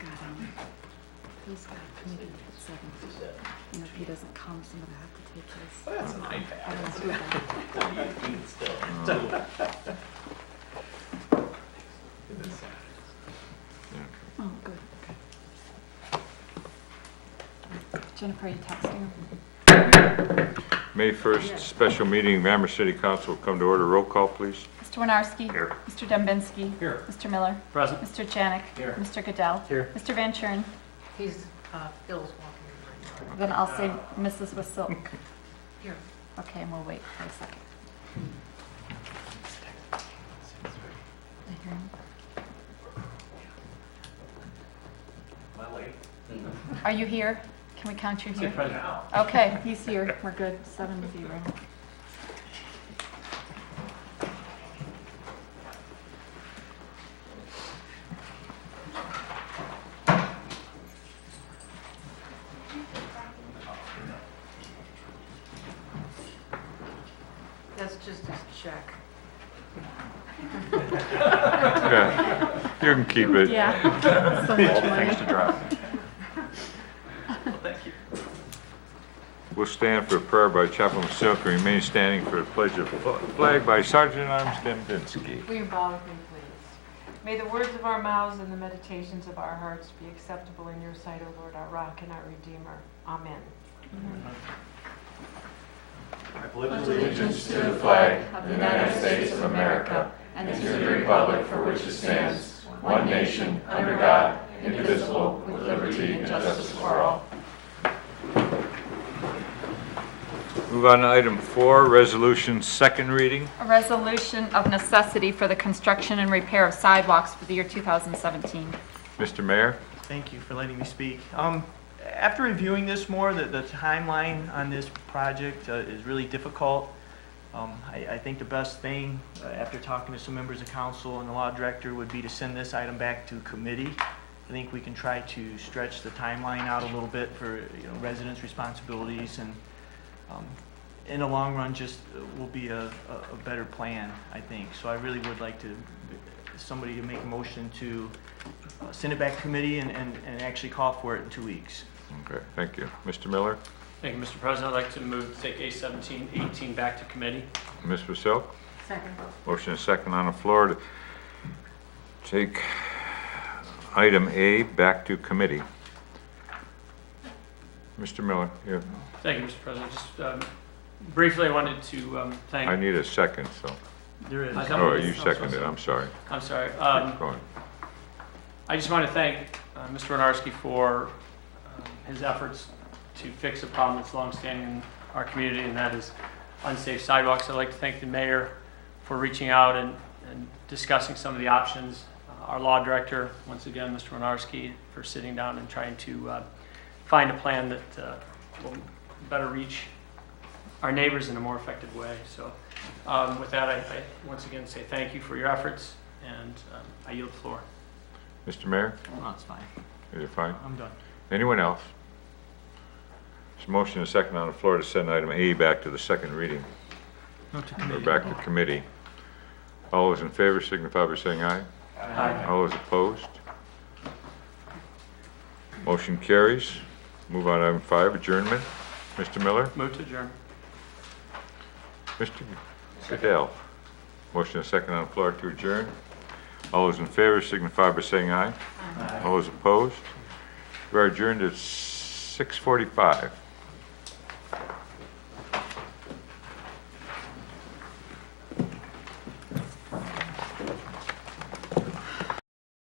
Phil's got a committee at 7. And if he doesn't come, somebody will have to take his. Oh, that's an iPad. I don't do that. You can still. Oh, good, okay. Jennifer, are you texting her? May 1st, special meeting of Amherst City Council will come to order. Roll call, please. Mr. Winarski. Here. Mr. Dembinski. Here. Mr. Miller. Present. Mr. Janik. Here. Mr. Goodell. Here. Mr. Van Churn. He's, Phil's walking. Then I'll say Mrs. Wasilk. Here. Okay, and we'll wait for a second. I hear him. Am I late? Are you here? Can we count you here? Present. Okay, he's here. We're good. 7-0. That's just his check. Yeah, you can keep it. Yeah. So much money. Thanks to drive. Well, thank you. We'll stand for a prayer by Chaplain Silk and remain standing for the pledge of flag by Sergeant at Arms Dembinski. Will you bow with me, please? May the words of our mouths and the meditations of our hearts be acceptable in your sight, O Lord, our rock and our redeemer. Amen. I pledge Allegiance to the flag of the United States of America and to the republic for which it stands, one nation, under God, indivisible, with liberty and justice for all. Move on to item 4, resolution, second reading. A resolution of necessity for the construction and repair of sidewalks for the year 2017. Mr. Mayor? Thank you for letting me speak. After reviewing this more, the timeline on this project is really difficult. I think the best thing, after talking to some members of council and the law director, would be to send this item back to committee. I think we can try to stretch the timeline out a little bit for residents' responsibilities, and in the long run, just will be a better plan, I think. So I really would like somebody to make a motion to send it back to committee and actually call for it in 2 weeks. Okay, thank you. Mr. Miller? Thank you, Mr. President. I'd like to move to take A17-18 back to committee. Ms. Vasil? Second. Motion is second on the floor to take item A back to committee. Mr. Miller, you, Thank you, Mr. President. Just briefly, I wanted to thank... I need a second, so. There is. I thought- Oh, you seconded, I'm sorry. I'm sorry. Keep going. I just want to thank Mr. Winarski for his efforts to fix a problem that's longstanding in our community, and that is unsafe sidewalks. I'd like to thank the mayor for reaching out and discussing some of the options. Our law director, once again, Mr. Winarski, for sitting down and trying to find a plan that will better reach our neighbors in a more effective way. So with that, I once again say thank you for your efforts, and I yield the floor. Mr. Mayor, No, it's fine. is it fine? I'm done. Anyone else? There's a motion and a second on the floor to send item A back to the second reading, No, to or committee. back to committee. All those in favor signify by saying aye. Aye. All those opposed? Motion carries. Move on to item 5, adjournment. Mr. Miller? Move to adjourn. Mr. Goodell? Motion and a second on the floor to adjourn. All those in favor signify by saying aye. All those opposed? We are adjourned at 6:45.